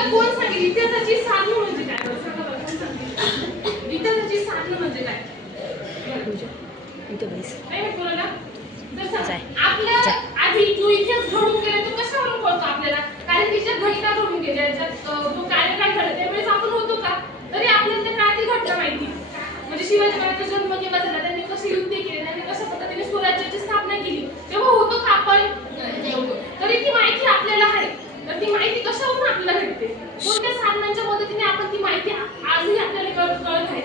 मला कोण सांगेल इतिहासाची साधनं म्हणजे काय? सांगा बरं, कोण सांगेल इतिहासाची साधनं म्हणजे काय? नाही मी बोलला तर आपल्या आधी जो इतिहास घडून गेला तो कशावरून कळतो आपल्याला? कारण तिच्या घटना घडून गेल्या, जो कार्यकाळ घडला त्यावेळेस आपण होतो का? तरी आपल्याला त्या काळाची घटना माहिती. म्हणजे शिवाजी महाराजांचा जन्म केव्हा झाला, त्यांनी कसे युद्ध केले, त्यांनी कशा पद्धतीने स्वराज्याची स्थापना केली, तेव्हा होतो का आपण? तरी ती माहिती आपल्याला आहे. तर ती माहिती कशावरून आपल्याला भेटते? कोणत्या साधनांच्या मदतीने आपण ती माहिती आजही आपल्याला कळत आहे?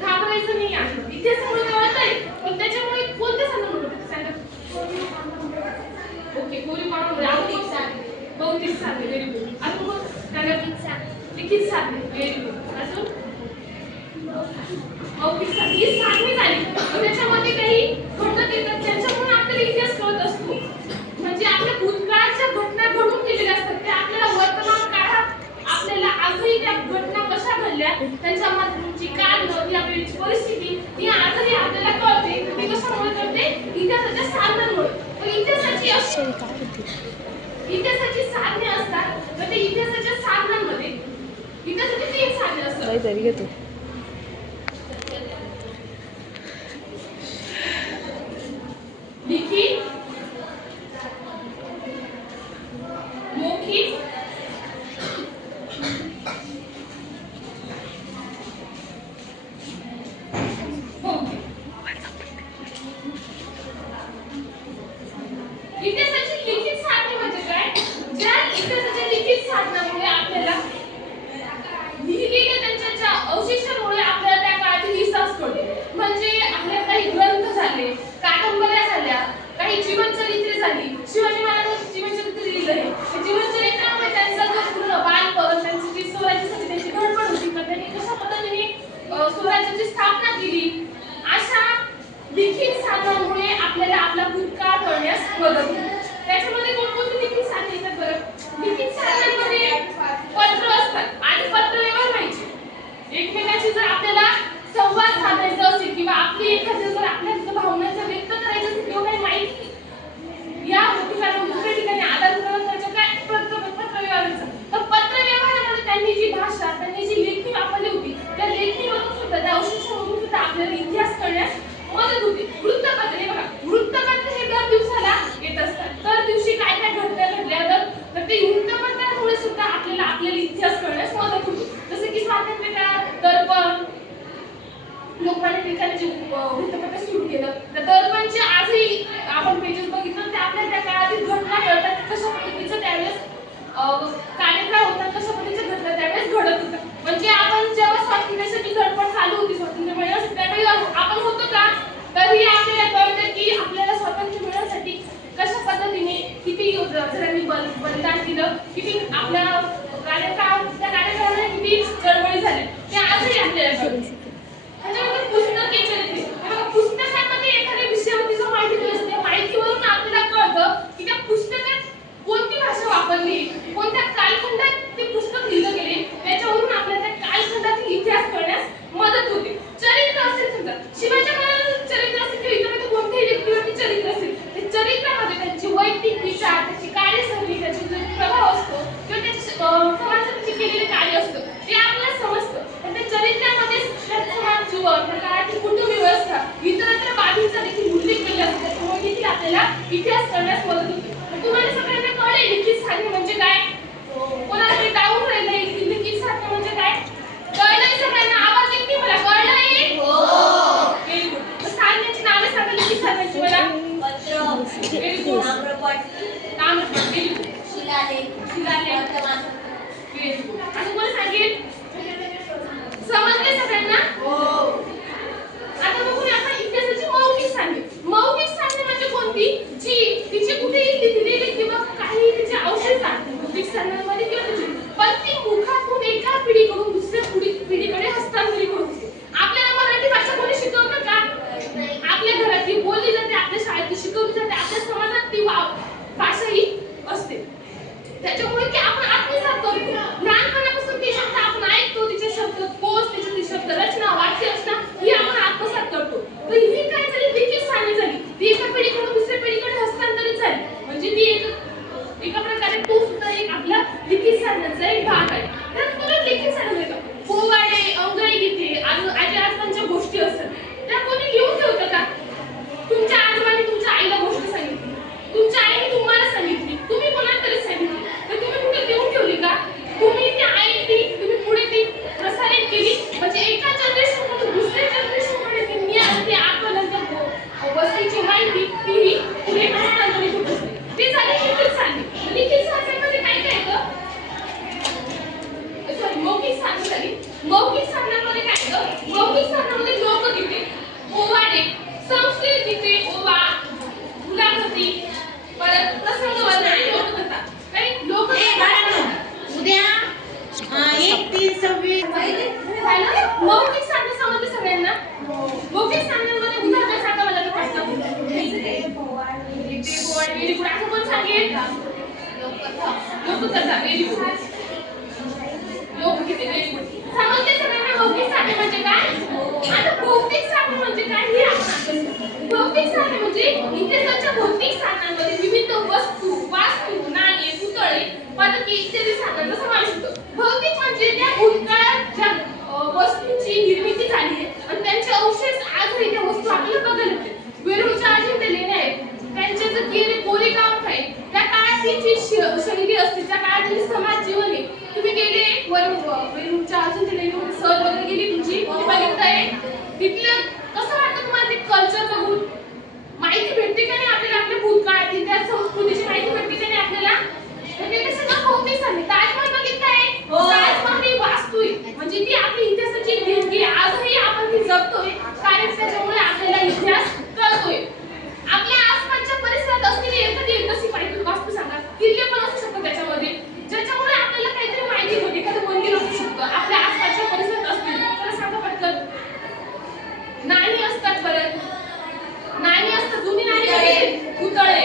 घाबरायचं नाही आहे. इतिहासामुळे कळत आहे, पण त्याच्यामुळे कोणत्या साधनांमुळे सांगा? ओके, कोणी कोणामुळे? भौतिक साधने, व्हेरी गुड. अजून मग लिखित साधने, व्हेरी गुड. अजून मौखिक साधने, ही साधने झाली. त्याच्यामध्ये काही घटक येतात ज्यांच्यामुळे आपल्याला इतिहास कळत असतो. म्हणजे आपल्या भूतकाळाच्या घटना घडून गेलेल्या असतात, त्या आपल्याला वर्तमान काळात आपल्याला आजही त्या घटना कशा घडल्या, त्यांच्यामधली कारणं, ती आपली परिस्थिती, ती आजही आपल्याला कळते. ती कशामुळे कळते? इतिहासाच्या साधनांमुळे. तर इतिहासाची साधने असतात. तर ते इतिहासाच्या साधनांमध्ये इतिहासाची 3 साधने असतात. काहीतरी घेतो. लिखित, मौखिक, इतिहासाची लिखित साधने म्हणजे काय? ज्या इतिहासाच्या लिखित साधनामुळे आपल्याला लिहिलेल्या त्यांच्या अवशेषांमुळे आपल्याला त्या काळातील इतिहास कळतो. म्हणजे आपल्याला काही ग्रंथ झाले, कादंबऱ्या झाल्या, काही जीवनचरित्रे झाली. शिवाजी महाराजांचं जीवनचरित्र लिहिलं आहे. त्या जीवनचरित्रामुळे त्यांचा जो पूर्ण बालपण, त्यांची जी स्वराज्यासाठी त्यांची धडपड होती, तर त्यांनी कशा पद्धतीने स्वराज्याची स्थापना केली, अशा लिखित साधनांमुळे आपल्याला आपला भूतकाळ कळण्यास मदत होते. त्याच्यामध्ये कोणकोणती लिखित साधने येतात बरं? लिखित साधनांमध्ये पत्र असतात आणि पत्रव्यवहार व्हायचे. एकमेकांशी जर आपल्याला संवाद साधायचा असेल किंवा आपली एखाद्या जर आपल्या भावनांचा व्यक्त करायचं असेल किंवा काही माहिती या ठिकाणी दुसऱ्या ठिकाणी आदान-प्रदान करायचं, काय पत्रव्यवहाराचं. तर पत्रव्यवहारामध्ये त्यांनी जी भाषा, त्यांनी जी लेखणी वापरली होती, त्या लेखणीवरून सुद्धा, त्या अवशेषावरून सुद्धा आपल्याला इतिहास कळण्यास मदत होती. वृत्तपत्रे बघा, वृत्तपत्र हे दर दिवसाला येत असतात. दर दिवशी काय काय घटना घडल्या, तर ते वृत्तपत्रांमुळे सुद्धा आपल्याला इतिहास कळण्यास मदत होती. जसे की स्वातंत्र्य काळात दर्पण, लोकमान्य टिळकांनी वृत्तपत्र सुरू केलं. तर दर्पणचे आजही आपण पेजेस बघितलं तर आपल्याला त्या काळातील घटना कळतात, कशा पद्धतीचं त्यावेळेस कार्यकाळ होता, कशा पद्धतीच्या घटना त्यावेळेस घडत होत्या. म्हणजे आपण जेव्हा स्वातंत्र्यासाठी धडपड चालू होती, स्वातंत्र्य मिळवण्यासाठी, त्यावेळी आपण होतो का? तरी आपल्याला कळतं की आपल्याला स्वातंत्र्य मिळवण्यासाठी कशा पद्धतीने किती जणांनी बलिदान केलं, किती आपल्या त्या कार्यकाळामध्ये किती चळवळी झाल्या, ते आजही आपल्याला कळतं. त्याच्यानंतर पुस्तके, चरित्रे. पुस्तकांमध्ये एखाद्या विषयावरती जो माहिती दिली असते, माहितीवरून आपल्याला कळतं की त्या पुस्तकात कोणती भाषा वापरली, कोणत्या कालखंडात ते पुस्तक लिहिलं गेले, त्याच्यावरून आपल्याला त्या कालखंडातील इतिहास कळण्यास मदत होते. चरित्र असेल, समजा शिवाजी महाराजांचं चरित्र असेल किंवा इतर कोणत्याही व्यक्तीवरती चरित्र असेल, ते चरित्रामध्ये त्यांची वैयक्तिक विचार, त्याची कार्यशैली, त्याचा जो प्रभाव असतो किंवा त्याची समाजासाठी केलेले कार्य असतं, ते आपल्याला समजतं. पण त्या चरित्रामध्ये समाज जीवन, त्या काळातील कुटुंब व्यवस्था, इतरत्र बाबींचा देखील उल्लेख केला असतो. त्यामुळे देखील आपल्याला इतिहास कळण्यास मदत होते. तुम्हाला सगळ्यांना कळले लिखित साधने म्हणजे काय? कोणाला काही डाऊट राहिलंय लिखित साधने म्हणजे काय? कळलंय सगळ्यांना? आवाज येते मला? कळलंय? हो. Very good. साधनेची नावे सांगा लिखित साधनांची मला. पत्र, व्हेरी गुड. ताम्रपत्र, व्हेरी गुड. शिलालेख, व्हेरी गुड. अजून कोण सांगेल? समजले सगळ्यांना? हो. आता बघूया आपण इतिहासाची मौखिक साधने. मौखिक साधने म्हणजे कोणती? जी तिचे कुठेही लिहिलेले किंवा काही तिचे अवशेष आहेत मौखिक साधनांमध्ये किंवा तिचे, पण ती मुखातून एका पिढीकडून दुसऱ्या पिढीकडे हस्तांतरित होते. आपल्याला मराठी भाषा कोणी शिकवतं का? आपल्या घरात ती बोलली जाते, आपल्या शाळेत शिकवली जाते, आपल्या समाजात ती भाषा ही असते. त्याच्यामुळे की आपण आत्मसात करतो. लहानपणापासून ती शब्द आपण ऐकतो, तिचे शब्द कोश, तिचे शब्द रचना, वाक्य रचना ही आपण आत्मसात करतो. तर ही काय झाली? लिखित साधने झाली. ती एका पिढीकडून दुसऱ्या पिढीकडे हस्तांतरित झाली. म्हणजे ती एका प्रकारे तो सुद्धा एक आपला लिखित साधनाचा मौखिक साधनांमध्ये काय येतं? मौखिक साधनांमध्ये लोकगीते, पोवाडे, संस्कृत गीते, ओवा, मुलाखती, परत प्रसंग वर्णन आणि लोककथा. काही लोकगीते उद्या 1-3-26 मौखिक साधने समजले सगळ्यांना? मौखिक साधनांमध्ये उदाहरण सांगा मला. Very good. असं कोण सांगेल? लोककथा. Very good. लोकगीते. Very good. समजते सगळ्यांना मौखिक साधने म्हणजे काय? आता भौतिक साधने म्हणजे काय हे आपण अभ्यास. भौतिक साधने म्हणजे इतिहासाच्या भौतिक साधनांमध्ये विविध वस्तू, वास्तू, नाणी, पुतळे, पदके इत्यादी साधनांचा समावेश होतो. भौतिक म्हणजे त्या भूतकाळात ज्या वस्तूंची निर्मिती झाली आहे आणि त्यांचे अवशेष आजही त्या वस्तू आपल्याला बघायला मिळतात. वेरूळच्या अजिंठा लेण्या आहेत, त्यांचे जे गेले कोरीवकाम आहे, त्या काळातली जी शैली असते, त्या काळातली समाज जीवन आहे. तुम्ही गेले वेरूळच्या अजिंठा लेण्यामध्ये सहल वगैरे गेली तुमची, तुम्ही बघितलंय तिथलं कसं वाटतं तुम्हाला? ते कल्चर बघून माहिती भेटते का नाही आपल्याला? आपल्या भूतकाळातील त्या संस्कृतीची माहिती भेटते का नाही आपल्याला? म्हणजे ते सगळं भौतिक साधने. ताजमहल बघितलंय? ताजमहल ही वास्तू आहे, म्हणजे ती आपली इतिहासाची देणगी. आजही आपण ती जपतोय कारण त्याच्यामुळे आपल्याला इतिहास कळतोय. आपल्या आसपासच्या परिसरात असलेली एखादी कशी माहिती वास्तू सांगा. किल्ले पण असू शकतात त्याच्यामध्ये, ज्याच्यामुळे आपल्याला काहीतरी माहिती होते. एखादं मंदिर असू शकतं आपल्या आसपासच्या परिसरात असलेलं. चला सांगा पटकन. नाणी असतात, परत नाणी असतात. जुनी नाणी, पुतळे,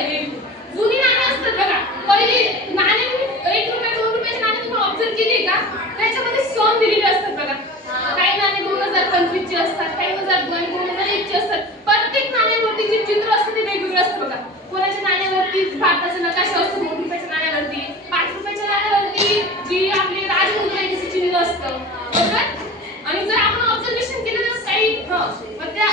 जुनी नाणी असतात बघा. पहिली नाणी 1 रुपया 2 रुपयाची नाणी तुम्ही ऑब्झर्व केली का? त्याच्यामध्ये सण दिलेले असतात बघा. काही नाणी 2025 ची असतात, काही 2001 ची असतात. प्रत्येक नाण्यावरती जे चित्र असतं ते वेगवेगळं असतं बघा. कोणाच्या नाण्यावरती भारताचा नकाशा असतो, 2 रुपयाच्या नाण्यावरती, 5 रुपयाच्या नाण्यावरती जी आपली राजमुद्रा आहे तिचं चिन्ह असतं, बरोबर? आणि जर आपण ऑब्झर्वेशन केलं तर काही मग त्या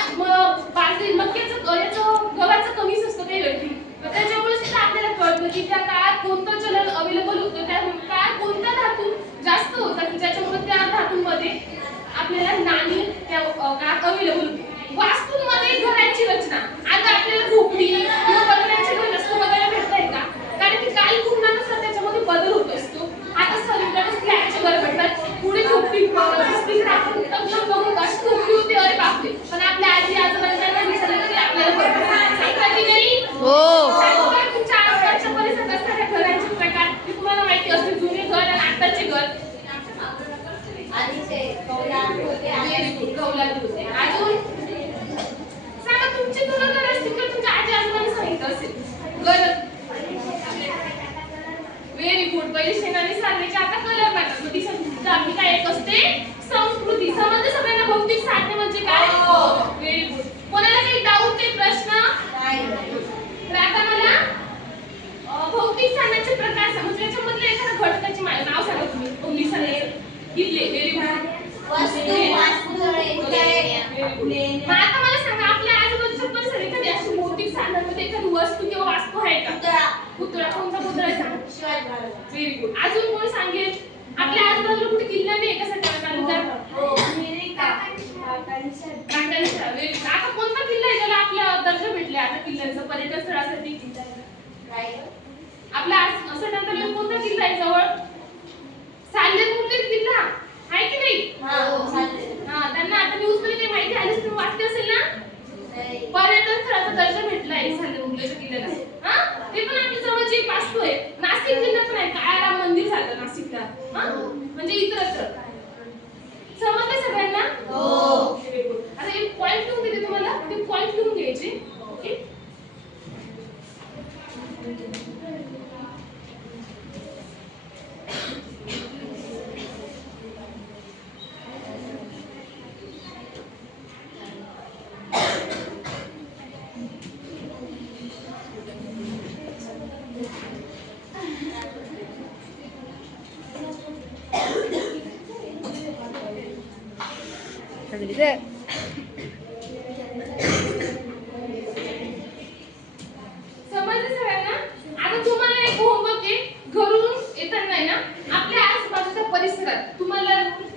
गव्हाचं कमीच असतं काही व्यक्ती. त्याच्यामुळे सुद्धा आपल्याला कळतं की त्या काळात कोणतं चलन अवेलेबल होतं, त्या काळात कोणता धातू जास्त होता की ज्याच्यामुळे त्या धातूंमध्ये आपल्याला नाणी त्या काळात अवेलेबल होती. वास्तूंमध्ये घरांची रचना. आता आपल्याला झोपडी किंवा बंगल्याचे घर जास्त बघायला भेटतंय का? कारण की कालखंडानुसार त्याच्यामध्ये बदल होत असतो. आता सगळीकडे फ्लॅटचे घर भेटतात, पुढे झोपडी दिसली तर आपण तंगण बघून अशी झोपडी होती, अरे बापरे. पण आपल्या आजी आजोबांना विचारलं तरी आपल्याला सांगता की नाही? तुमच्या आसपासच्या परिसरात असणाऱ्या घरांचे प्रकार ते तुम्हाला माहिती असतील. जुने घर आणि आताचे घर. अजून सांगा तुमचे जुनं घर असतील तर तुमच्या आजी आजोबांनी सांगितलं असेल घर. Very good. पहिले शेणाने सारण्याचे, आता कलर पॅटर्न. आपली काय एक असते संस्कृती. समजलं सगळ्यांना भौतिक साधने म्हणजे काय? Very good. कोणाला काही डाऊट, काही प्रश्न? तर आता मला भौतिक साधनांचे प्रकार म्हणजे त्याच्यामधले एखाद्या घटकाचे नाव सांगा तुम्ही. किल्ले. Very good. आता मला सांगा आपल्या आजूबाजूच्या परिसरात एखादी अशी भौतिक साधनांमध्ये एखादी वस्तू किंवा वास्तू आहे का? पुतळा. कोणता पुतळा आहे सांगा? शिवाजी महाराज. Very good. अजून कोण सांगेल? आपल्या आजूबाजूला कुठे किल्ला नाही का सध्या? आता कोणता किल्ला आहे ज्याला आपल्या दर्जा भेटले आता किल्ल्यांचं पर्यटन स्थळासाठी? आपला असं नंतर कोणता किल्ला आहे जवळ? साल्हेर किल्ला आहे की नाही? त्यांना आता न्यूज मध्ये काही माहिती आलीच तुम्ही वाचते असेल ना? पर्यटन स्थळाचा दर्जा भेटलाय साल्हेर किल्ल्याला. ते पण आपल्या जवळची एक वास्तू आहे. नाशिक जिल्ह्यात पण आहे, काळाराम मंदिर झालं नाशिकला. म्हणजे इतरत्र. समजते सगळ्यांना? आता एक पॉइंट लिहून देते तुम्हाला, ते पॉइंट लिहून घ्यायचे. ओके. समजलं सगळ्यांना? आता तुम्हाला एक होमवर्क आहे. घरून येताना आहे ना आपल्या आसपासच्या परिसरात तुम्हाला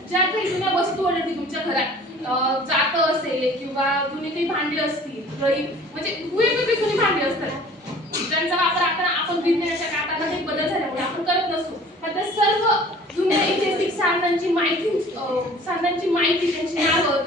ज्या काही जुन्या वस्तू आढळतील तुमच्या घरात, जातं असेल किंवा जुनी काही भांडी असतील, म्हणजे वेगवेगळी जुनी भांडी असतात ज्यांचा वापर आपण विज्ञानाच्या काळात काही बदल झाल्यामुळे आपण करत नसतो. तर सर्व जुन्या ऐतिहासिक साधनं साधनांची माहिती त्यांची नावं